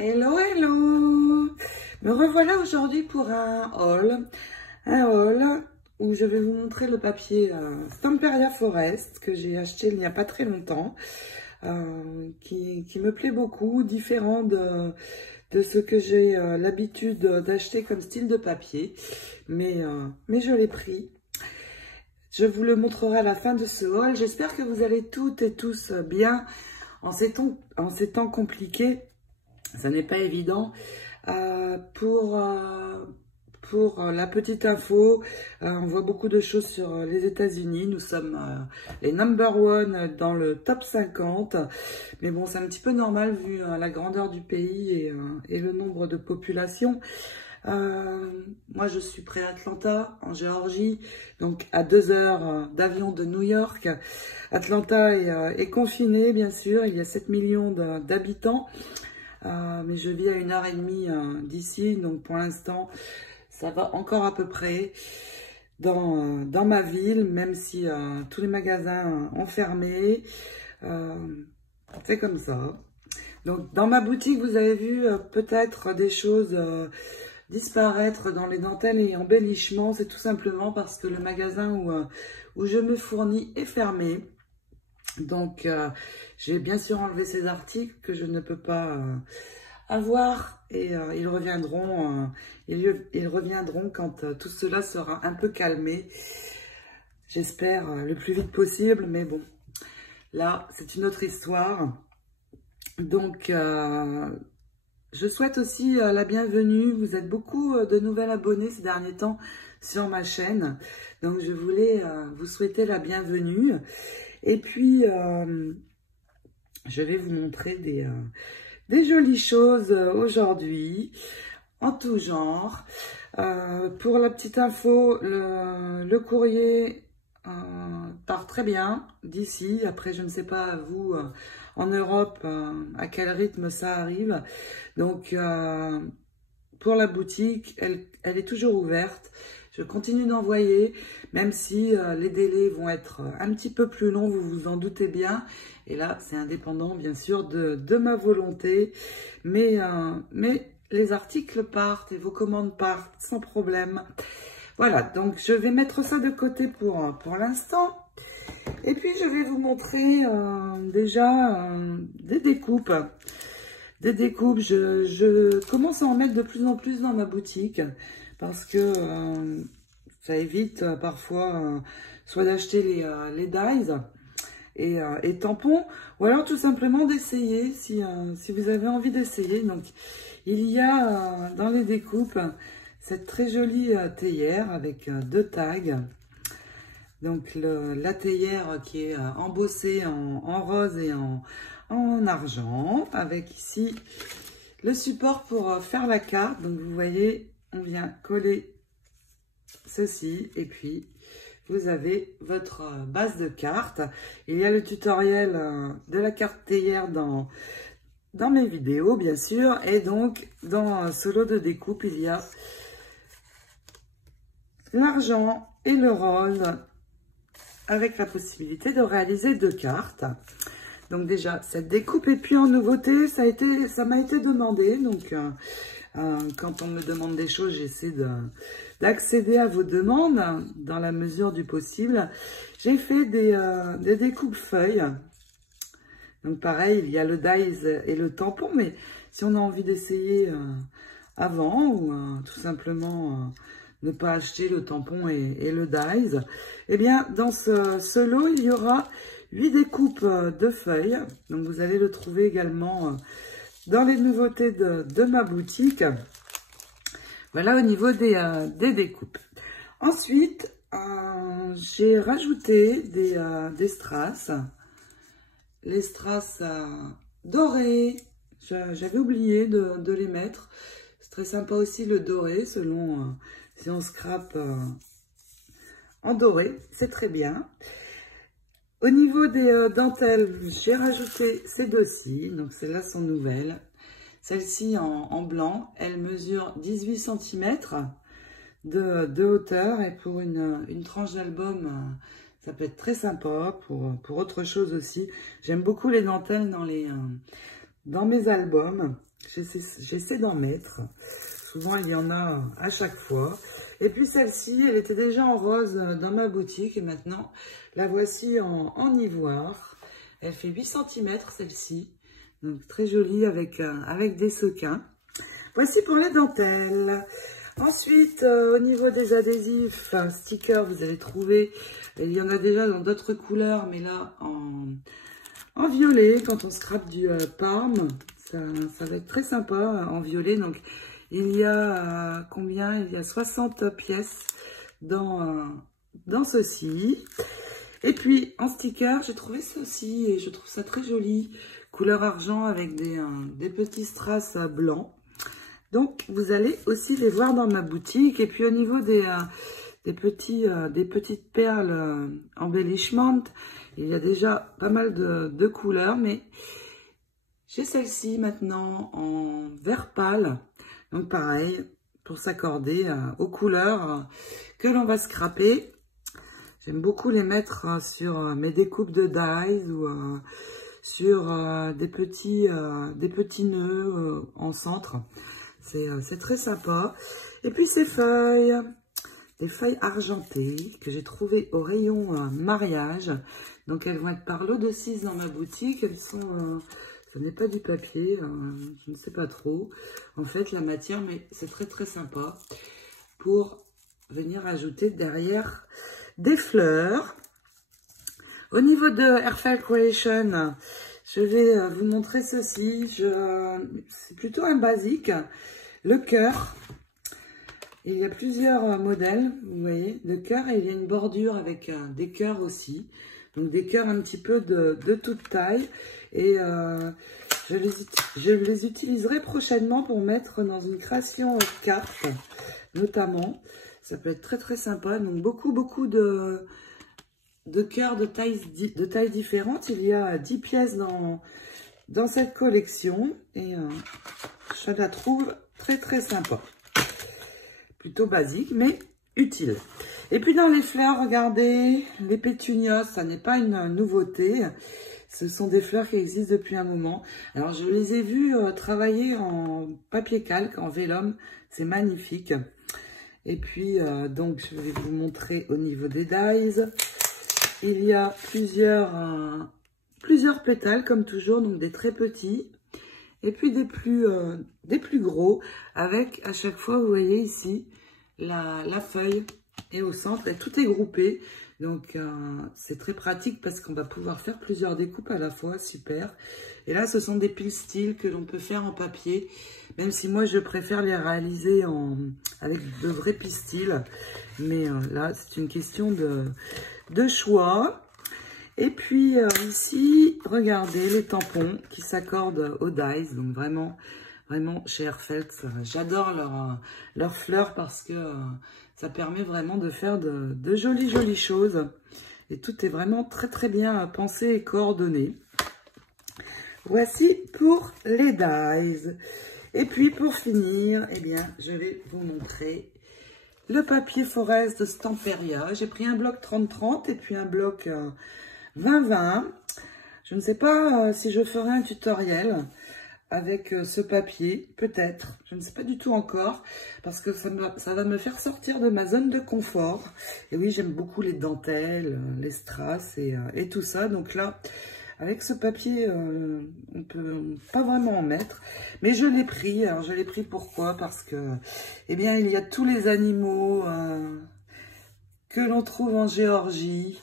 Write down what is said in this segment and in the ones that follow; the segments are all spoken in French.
Hello, hello! Me revoilà aujourd'hui pour un haul où je vais vous montrer le papier Stamperia Forest que j'ai acheté il n'y a pas très longtemps, qui me plaît beaucoup, différent de ce que j'ai l'habitude d'acheter comme style de papier, mais je l'ai pris. Je vous le montrerai à la fin de ce haul. J'espère que vous allez toutes et tous bien en ces temps compliqués. Ça n'est pas évident. Pour la petite info, on voit beaucoup de choses sur les États-Unis. Nous sommes les #1 dans le top 50. Mais bon, c'est un petit peu normal vu la grandeur du pays et le nombre de population. Moi, je suis près d'Atlanta, en Géorgie, donc à 2 heures d'avion de New York. Atlanta est confinée, bien sûr. Il y a 7 millions d'habitants. Mais je vis à 1h30 d'ici, donc pour l'instant, ça va encore à peu près dans ma ville, même si tous les magasins ont fermé. C'est comme ça. Donc, dans ma boutique, vous avez vu peut-être des choses disparaître dans les dentelles et embellissements. C'est tout simplement parce que le magasin où je me fournis est fermé. Donc, j'ai bien sûr enlevé ces articles que je ne peux pas avoir et ils reviendront quand tout cela sera un peu calmé. J'espère le plus vite possible, mais bon, là, c'est une autre histoire. Donc, je souhaite aussi la bienvenue. Vous êtes beaucoup de nouvelles abonnés ces derniers temps sur ma chaîne. Donc, je voulais vous souhaiter la bienvenue. Et puis, je vais vous montrer des jolies choses aujourd'hui, en tout genre. Pour la petite info, le courrier part très bien d'ici. Après, je ne sais pas, vous, en Europe, à quel rythme ça arrive. Donc, pour la boutique, elle est toujours ouverte. Je continue d'envoyer, même si les délais vont être un petit peu plus longs, vous vous en doutez bien. Et là, c'est indépendant, bien sûr, de ma volonté. Mais les articles partent et vos commandes partent sans problème. Voilà, donc je vais mettre ça de côté pour l'instant. Et puis, je vais vous montrer déjà des découpes. Des découpes, je commence à en mettre de plus en plus dans ma boutique parce que ça évite parfois soit d'acheter les dies et tampons, ou alors tout simplement d'essayer si vous avez envie d'essayer. Donc, il y a dans les découpes cette très jolie théière avec 2 tags. Donc, la théière qui est embossée en rose et en argent, avec ici le support pour faire la carte. Donc, vous voyez, on vient coller ceci et puis vous avez votre base de carte. Il y a le tutoriel de la carte théière dans mes vidéos, bien sûr. Et donc, dans ce lot de découpe, il y a l'argent et le rose avec la possibilité de réaliser 2 cartes. Donc déjà, cette découpe. Et puis en nouveauté, ça m'a été demandé. Donc, quand on me demande des choses, j'essaie d'accéder à vos demandes dans la mesure du possible. J'ai fait des découpes feuilles. Donc pareil, il y a le dies et le tampon. Mais si on a envie d'essayer avant ou tout simplement ne pas acheter le tampon et le dies, eh bien, dans ce lot, il y aura 8 découpes de feuilles. Donc, vous allez le trouver également dans les nouveautés de ma boutique. Voilà au niveau des découpes. Ensuite, j'ai rajouté des strass. Les strass dorés. J'avais oublié de les mettre. C'est très sympa aussi le doré, selon si on scrape en doré. C'est très bien. Au niveau des dentelles, j'ai rajouté ces 2-ci. Donc, celles-là sont nouvelles. Celle-ci en blanc, elle mesure 18 cm de hauteur. Et pour une tranche d'album, ça peut être très sympa. Pour autre chose aussi. J'aime beaucoup les dentelles dans mes albums. J'essaie d'en mettre. Souvent, il y en a à chaque fois. Et puis celle-ci, elle était déjà en rose dans ma boutique. Et maintenant, la voici en ivoire. Elle fait 8 cm, celle-ci. Donc, très jolie avec des sequins. Voici pour les dentelles. Ensuite, au niveau des adhésifs, stickers, vous allez trouver, il y en a déjà dans d'autres couleurs, mais là, en violet, quand on scrape du Parme, ça va être très sympa en violet. Donc, il y a combien? Il y a 60 pièces dans ceci. Et puis, en sticker, j'ai trouvé ceci et je trouve ça très joli. Couleur argent avec des petits strass blancs. Donc, vous allez aussi les voir dans ma boutique. Et puis, au niveau des petites perles embellishment, il y a déjà pas mal de couleurs. Mais j'ai celle-ci maintenant en vert pâle. Donc, pareil, pour s'accorder aux couleurs que l'on va scraper. J'aime beaucoup les mettre sur mes découpes de dies ou sur des petits nœuds en centre. C'est très sympa. Et puis ces feuilles, des feuilles argentées que j'ai trouvées au rayon mariage. Donc elles vont être par lot de 6 dans ma boutique. Elles sont, ce n'est pas du papier, je ne sais pas trop. En fait la matière, mais c'est très sympa pour venir ajouter derrière des fleurs. Au niveau de Airfile Creation, je vais vous montrer ceci. C'est plutôt un basique. Le cœur. Il y a plusieurs modèles, vous voyez, de cœur. Et il y a une bordure avec des cœurs aussi. Donc des cœurs un petit peu de toute taille. Et je les utiliserai prochainement pour mettre dans une création carte, notamment. Ça peut être très sympa. Donc beaucoup de cœurs de tailles différentes. Il y a 10 pièces dans cette collection. Et je la trouve très sympa. Plutôt basique, mais utile. Et puis dans les fleurs, regardez, les pétunias, ça n'est pas une nouveauté. Ce sont des fleurs qui existent depuis un moment. Alors, je les ai vues travailler en papier calque, en vélum. C'est magnifique. Et puis, donc, je vais vous montrer au niveau des dies. Il y a plusieurs pétales, comme toujours, donc des très petits. Et puis des plus gros, avec à chaque fois, vous voyez ici, la feuille est au centre et tout est groupé. Donc, c'est très pratique parce qu'on va pouvoir faire plusieurs découpes à la fois, super. Et là, ce sont des pistils que l'on peut faire en papier, même si moi, je préfère les réaliser avec de vrais pistils. Mais là, c'est une question de choix. Et puis ici, regardez les tampons qui s'accordent aux dies. Donc vraiment chez Airfelt, j'adore leurs fleurs parce que ça permet vraiment de faire de jolies choses. Et tout est vraiment très bien pensé et coordonné. Voici pour les dies. Et puis pour finir, eh bien, je vais vous montrer le papier Forest de Stamperia. J'ai pris un bloc 30-30 et puis un bloc 20-20. Je ne sais pas si je ferai un tutoriel avec ce papier, peut-être. Je ne sais pas du tout encore, parce que ça va me faire sortir de ma zone de confort. Et oui, j'aime beaucoup les dentelles, les strass et tout ça. Donc là, avec ce papier, on peut pas vraiment en mettre. Mais je l'ai pris. Alors, je l'ai pris pourquoi? Parce que, eh bien, il y a tous les animaux que l'on trouve en Géorgie.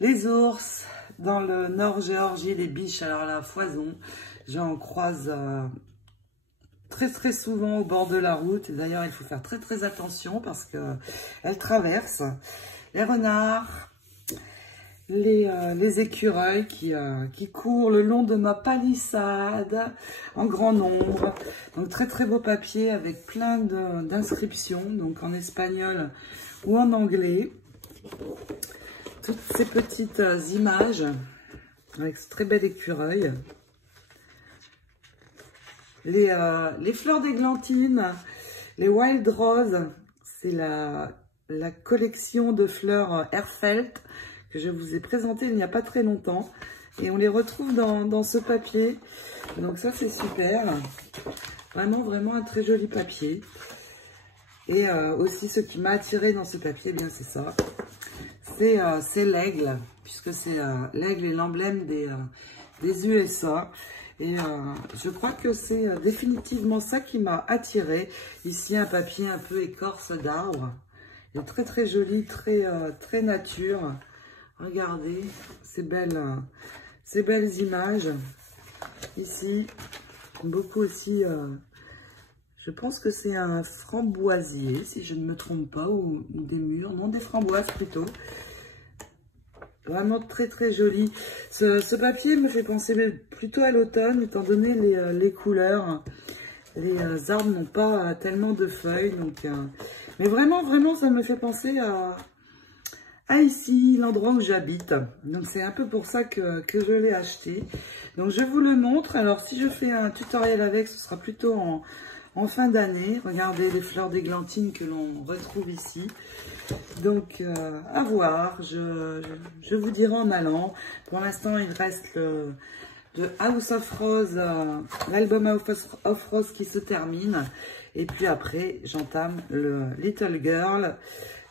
Les ours, dans le nord Géorgie, les biches, alors la foison, j'en croise très souvent au bord de la route. Et d'ailleurs, il faut faire très attention parce qu'elles traversent. Les renards, les écureuils qui courent le long de ma palissade en grand nombre. Donc très beau papier avec plein d'inscriptions, donc en espagnol ou en anglais. Toutes ces petites images avec ce très bel écureuil. Les fleurs d'églantine, les Wild Rose, c'est la collection de fleurs Airfelt que je vous ai présentée il n'y a pas très longtemps. Et on les retrouve dans ce papier. Donc ça, c'est super. Vraiment, vraiment un très joli papier. Et aussi, ce qui m'a attiré dans ce papier, eh bien c'est ça. C'est l'aigle, puisque c'est l'aigle est l'emblème des USA. Et je crois que c'est définitivement ça qui m'a attiré. Ici, un papier un peu écorce d'arbre. Il est très très joli, très nature. Regardez ces belles images. Ici, beaucoup aussi, je pense que c'est un framboisier, si je ne me trompe pas, ou des mûres, non, des framboises plutôt. Vraiment très très joli. Ce papier me fait penser plutôt à l'automne, étant donné les couleurs. Les arbres n'ont pas tellement de feuilles, donc mais vraiment, vraiment, ça me fait penser à ici, l'endroit où j'habite. Donc, c'est un peu pour ça que je l'ai acheté. Donc, je vous le montre. Alors, si je fais un tutoriel avec, ce sera plutôt en fin d'année. Regardez les fleurs d'églantine que l'on retrouve ici. Donc, à voir. Je vous dirai en allant. Pour l'instant, il reste de House of Rose, l'album House of Rose qui se termine. Et puis après, j'entame le Little Girl.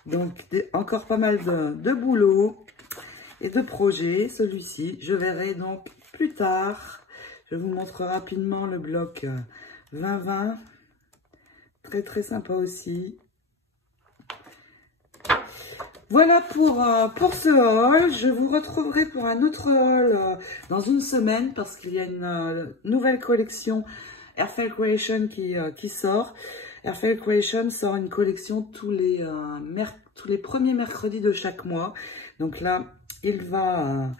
Donc, encore pas mal de boulot et de projets. Celui-ci, je verrai donc plus tard. Je vous montre rapidement le bloc 2020. Très, très sympa aussi. Voilà pour ce haul. Je vous retrouverai pour un autre haul dans une semaine parce qu'il y a une nouvelle collection Airfile Creation qui sort. Airfile Creation sort une collection tous les premiers mercredis de chaque mois. Donc là, il va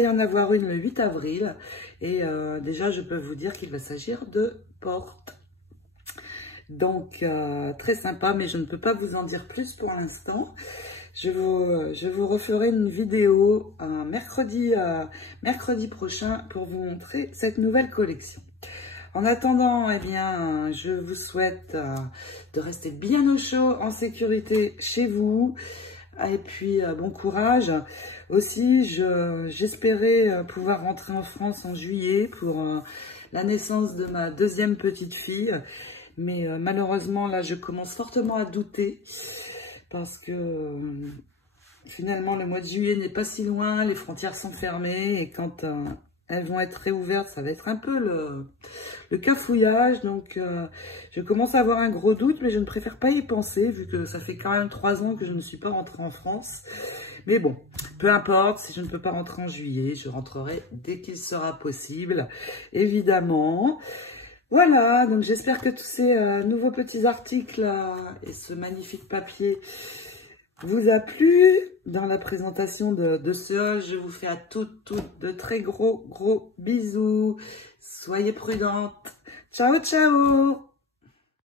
y en avoir une le 8 avril. Et déjà, je peux vous dire qu'il va s'agir de portes. Donc, très sympa, mais je ne peux pas vous en dire plus pour l'instant. Je vous referai une vidéo mercredi prochain pour vous montrer cette nouvelle collection. En attendant, eh bien, je vous souhaite de rester bien au chaud, en sécurité chez vous. Et puis, bon courage. Aussi, j'espérais pouvoir rentrer en France en juillet pour la naissance de ma deuxième petite fille. Mais malheureusement, là, je commence fortement à douter. Parce que finalement, le mois de juillet n'est pas si loin. Les frontières sont fermées. Et quand elles vont être réouvertes, ça va être un peu le cafouillage. Donc, je commence à avoir un gros doute, mais je ne préfère pas y penser, vu que ça fait quand même 3 ans que je ne suis pas rentrée en France. Mais bon, peu importe, si je ne peux pas rentrer en juillet, je rentrerai dès qu'il sera possible, évidemment. Voilà, donc j'espère que tous ces nouveaux petits articles et ce magnifique papier vous a plu. Dans la présentation de ce haul, je vous fais à toutes de très gros bisous. Soyez prudentes. Ciao, ciao!